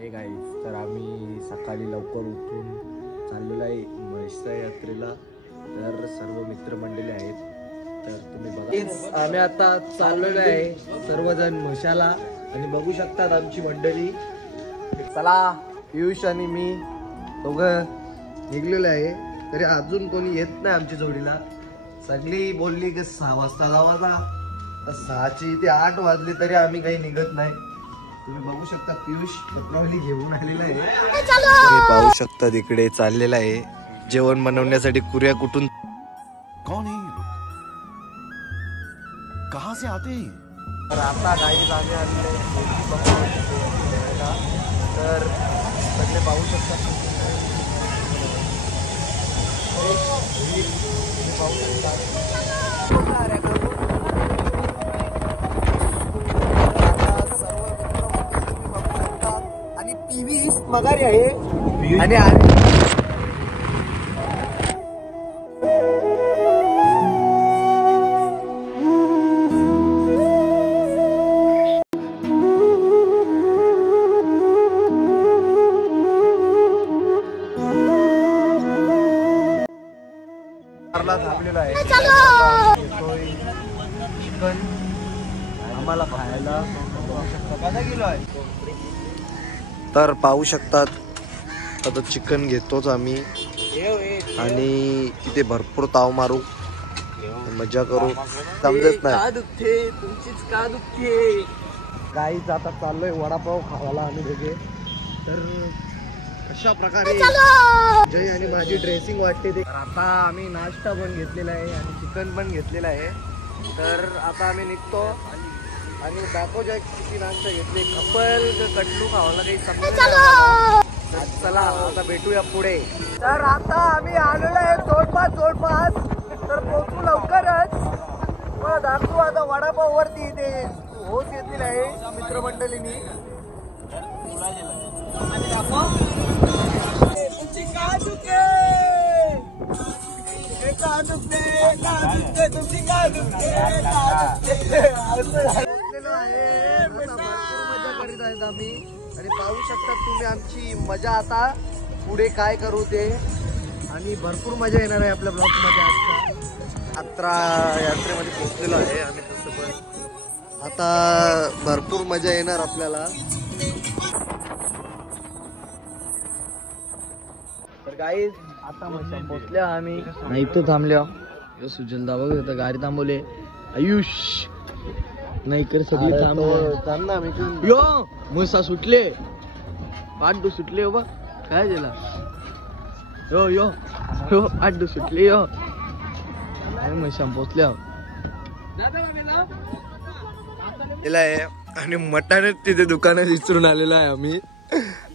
हे गाईज, तर आम्ही सकाळी लवकर उठून चाललेलो आहे म्हैसा यात्रेला. तर सर्व मित्रमंडळी आहेत, तर तुम्ही बघा. आम्ही आता चाललेलो आहे सर्वजण म्हैसाला आणि बघू शकतात आमची मंडळी. चला, पियुष आणि मी दोघं निघलेलो आहे. तरी अजून कोणी येत नाही आमच्या जोडीला. सगळी बोलली की 6 वाजता जावाचा, तर 6ची ते 8 वाजले तरी आम्ही काही निघत नाही. तुम्ही बघू शकता पियुष पत्रावली घेऊन आलेला आहे. तुम्ही पाहू शकता तिकडे चाललेला आहे जेवण बनवण्यासाठी. कुऱ्या कुठून कौन है ये लोग? कहां से आते हैं? तर आता गाईज आम्ही आलेले तर सगळे पाहू शकता. आणि PV मगारी आहे आणि थांबलेला आहे. चिकन आम्हाला खायला किलो आहे. तर पाहू शकतात आता चिकन घेतोच आम्ही आणि तिथे भरपूर ताव मारू, मजा करू. समजत नाही तुमचीच का दुखते. गाईच आता चाललोय वडापाव खावायला आम्ही दोघे. तर अशा प्रकारे जय आणि माझी ड्रेसिंग वाटते ते. आता आम्ही नाश्ता पण घेतलेला आहे आणि चिकन पण घेतलेला आहे. तर आता आम्ही निघतो आणि दाखवतो किती नाश्ता घेतले. कपल कटलू खावायला काही समजलं. चला आता भेटूया पुढे. तर आता आम्ही आलेलो आहे जवळपास. तर पोहोचू लवकरच. मला दाखवू आता वडापाव वरती इथे होस घेतलेला आहे मित्रमंडळींनी. आम्ही आणि पाहू शकता तुम्ही आमची मजा. आता पुढे काय करू ते आणि भरपूर मजा येणार आहे आपल्या ब्लॉग मध्ये. यात्रेमध्ये पोहोचलेलो आहे आम्ही. तसं पण आता भरपूर मजा येणार आपल्याला. तर गाईज आता मजा पोहोचल्या आम्ही. नाही तो थांबल्या सुजलदा बघ गाडी थांबवले. आयुष नाही कर सगळी थांब. यो मसा सुटले पाठ सुटले हो बा. काय झाला यो यो यो पाठ सुटले यो. मशा पोचल्या आणि मटाने तिथे दुकानात विचारून आलेला आहे आम्ही.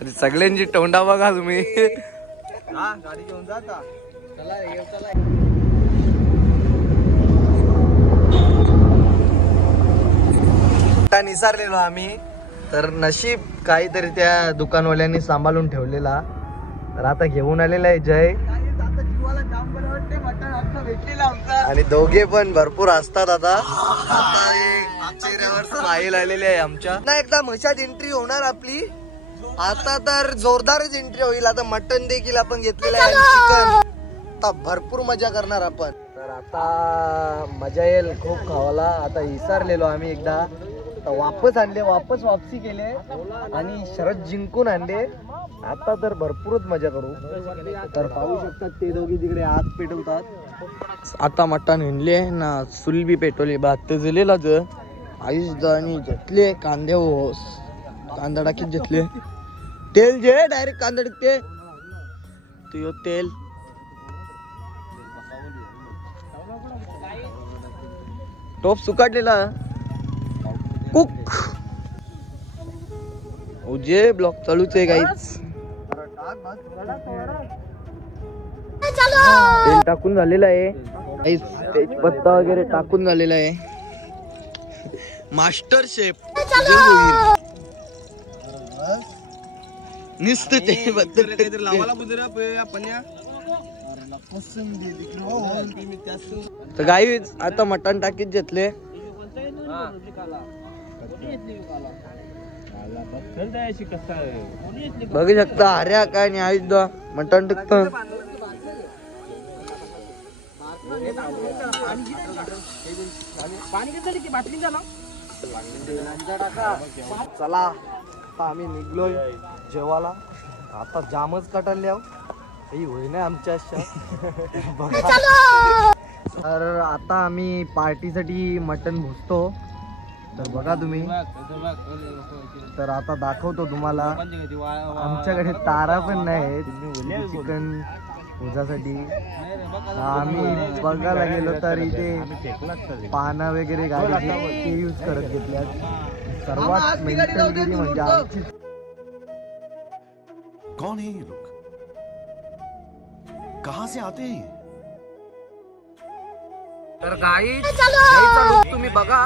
आणि सगळ्यांची तोंडा बघा तुम्ही. गाडी घेऊन जाता. निसारलेलो आम्ही. तर नशीब काहीतरी त्या दुकानवाल्यांनी सांभाळून ठेवलेला. तर आता घेऊन आलेला आहे जय. आणि दोघे पण भरपूर असतात. आता चेहऱ्यावर स्माईल आलेली आहे आमच्या. ना एकदा म्हशात एंट्री होणार आपली. आता तर जोरदारच एंट्री होईल. आता मटन देखील आपण घेतलेलं आहे, चिकन. आता भरपूर मजा करणार आपण. तर आता मजा येईल खूप खावाला. आता विसरलेलो आम्ही एकदा. वापस आणले, वापसी केले आणि शरद जिंकून आणले. आता तर भरपूरच मजा करू. तर पाहू शकतात ते दोघी तिकडे आग पेटवतात. आता मटण हिंडले ना चूल बी पेटवली. भात दिलेला ज आयुष आणि घेतले कांदे. हो कांदा टाकीत घेतले. तेल जे डायरेक्ट कांदा टाकते तो तेल. टोप सुकाटलेला कुक जे ब्लॉक चालूच आहे गाईच. तेल टाकून झालेलं आहे. तेजपत्ता वगैरे टाकून झालेला आहे. मास्टर शेफ निसत ते लावायला तर गाईच आता मटण टाकीत घेतले. बघू शकता हऱ्या काय नाही आयुध मटण टिकत. चला आता आम्ही निघलोय जेवायला. आता जामच कटाले काही होई नाही आमच्या तर आता आम्ही पार्टीसाठी मटण भुजतो. तर बघा तुम्ही. तर आता दाखवतो तुम्हाला. आमच्याकडे तारा पण नाही चिकन भुजासाठी. आम्ही बघायला गेलो तर इथे पानं वगैरे गाडी ते यूज करत घेतल्यात. सर्वात मेंटलगिरी म्हणजे आमची. कौन है ये लोग? कहां से आते हैं? तर गाईड तुम्ही बघा.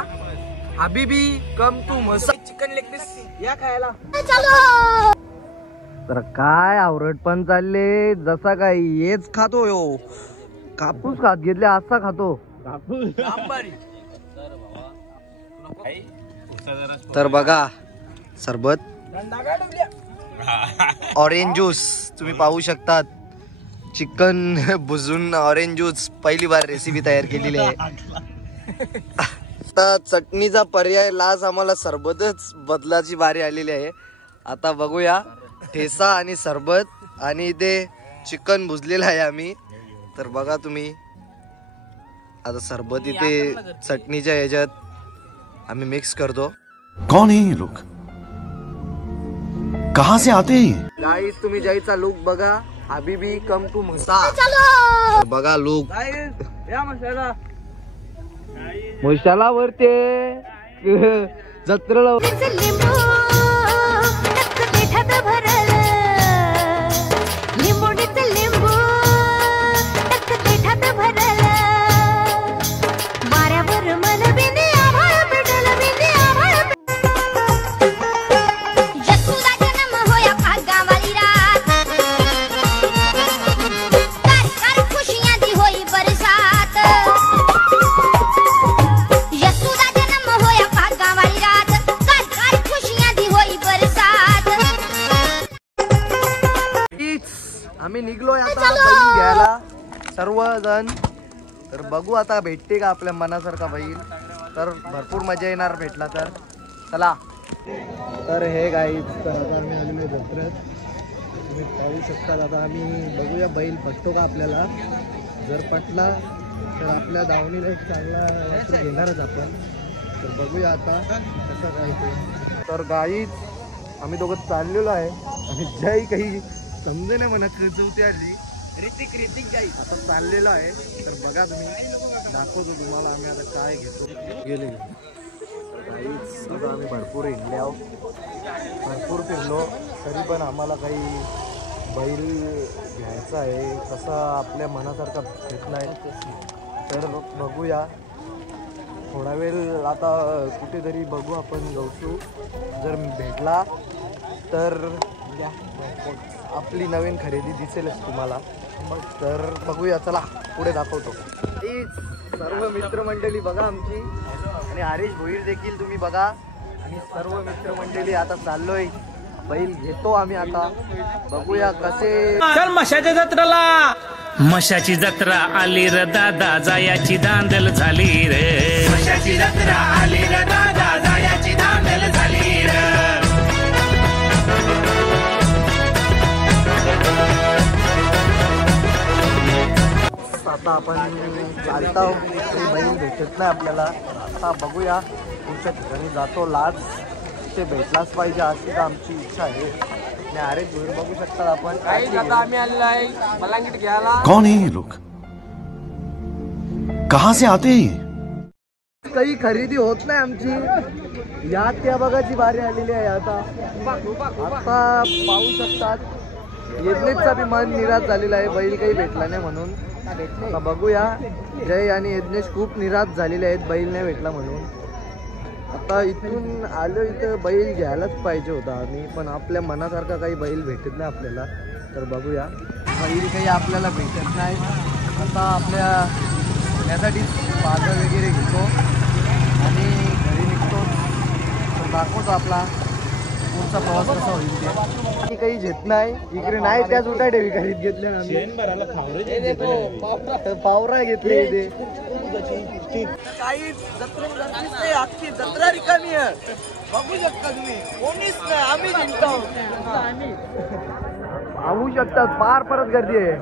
हबीबी कम टू मसा चिकन लेग पीस या खायला. तर काय आवरट पण चालले जसा काय हेच खातो यो. कापूस खात घेतले असा खातो. तर बघा सरबत ऑरेंज ज्यूस तुम्ही पाहू शकतात. चिकन भुजून ऑरेंज ज्यूस पहिली बार रेसिपी तयार केलेली आहे. आता चटणीचा पर्याय लास्ट आम्हाला सरबतच बदलाची बारी आलेली आहे. आता बघूया ठेसा आणि सरबत आणि इथे चिकन भुजलेलं आहे आम्ही. तर बघा तुम्ही आता सरबत इथे चटणीच्या ह्याच्यात आम्ही मिक्स करतो. कौन है ये लोग? कहां से आते हैं? गाईस तुम्ही जायचा लुक बघा. हबीबी कम टू मसा. बघा लुक मशाला वरते जत्रेला आम्ही निघलोय आता बैल घ्यायला सर्वजण. तर बघू आता भेटते का आपल्या मनासारखा बैल. तर भरपूर मजा येणार भेटला तर. चला. तर हे गाईज आता आम्ही निघलो जत्रेत. तुम्ही पाहू शकता. आता आम्ही बघूया बैल पटतो का आपल्याला. जर पटला तर आपल्या दावणीला एक चांगला घेणारच आपण. तर बघूया आता कसं काय ते. तर गाईज आम्ही दोघं चाललेलो आहे आणि जय काही समजे ना म्हणा खचवते आली ऋतिक गाई आता चाललेलो आहे. तर बघा तुम्ही दाखवतो तुम्हाला आम्ही आता काय घेतो. गेले गाईच आता आम्ही भरपूर हिंडले आहोत. भरपूर फिरलो तरी पण आम्हाला काही बैल घ्यायचा आहे तसा आपल्या मनासारखा भेट नाही. तर बघूया थोडा वेळ आता कुठेतरी बघू आपण गवसू. जर भेटला तर आपली नवीन खरेदी दिसेलच तुम्हाला. तर बघूया चला पुढे दाखवतो. सर्व मित्रमंडळी बघा आमची आणि हरीश भोईर देखील तुम्ही बघा. आणि सर्व मित्रमंडळी आता चाललोय बैल घेतो आम्ही आता. बघूया कसे. चल मशाच्या जत्रेला. मशाची जत्रा आली र दादा जायाची दांदल झाली रे. मशाची जत्रा आली र दादा जायाची दांदल झाली रे. आता आपण चालतो तरी बैल भेटत नाही आपल्याला. आता बघूया तुमच्या ठिकाणी जातो. लास्ट ते भेटलाच पाहिजे अशी तर आमची इच्छा आहे. आणि अरे घेऊन बघू शकतात आपण. आता आम्ही आलेलो आहे मलांगीट घ्यायला. कौन है ये लोग? कहां से आते हैं? काही खरेदी होत नाही आमची. या त्या बघाची बारी आलेली आहे आता. आता पाहू शकतात यज्ञेशचा बी मन निराश झालेला आहे बैल काही भेटला नाही म्हणून. आता बघूया जय आणि यज्ञेश खूप निराश झालेले आहेत बैल नाही भेटला म्हणून. आता इथून आलो इथं बैल घ्यायलाच पाहिजे होता आम्ही पण आपल्या मनासारखा काही बैल भेटत नाही आपल्याला. तर बघूया बैल काही आपल्याला भेटत नाही. आता आपल्या यासाठी बाजार वगैरे घेतो आणि घरी निघतो. तर दाखवतो आपला पुढचा प्रवास कसा होईल ते काही घेत नाही इकडे नाही त्याच उठाडे विकारीत घेतले आम्ही पावरा घेतले इथे काही अख्खी जत्रा रिकामी आहे बघू शकता तुम्ही कोणीच नाही आम्ही जिंकतो पाहू शकतात फार परत गर्दी आहे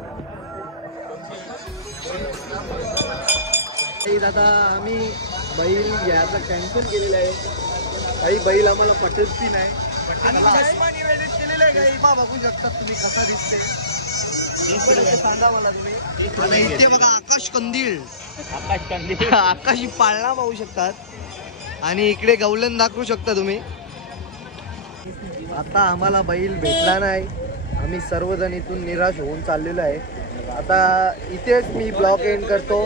दादा आम्ही बैल घ्यायचा कॅन्सल केलेला आहे काही बैल आम्हाला पटतही नाही निवेदित केलेलं आहे काही बघू शकतात तुम्ही कसा दिसते सांगा मला तुम्ही इथे बघा आकाश कंदील आकाशी पाळणा पाहू शकतात आणि इकडे गवलन दाखवू शकता तुम्ही आता आम्हाला बैल भेटला नाही आम्ही सर्वजण इथून निराश होऊन चाललेलो आहे आता इथेच मी ब्लॉग एंड करतो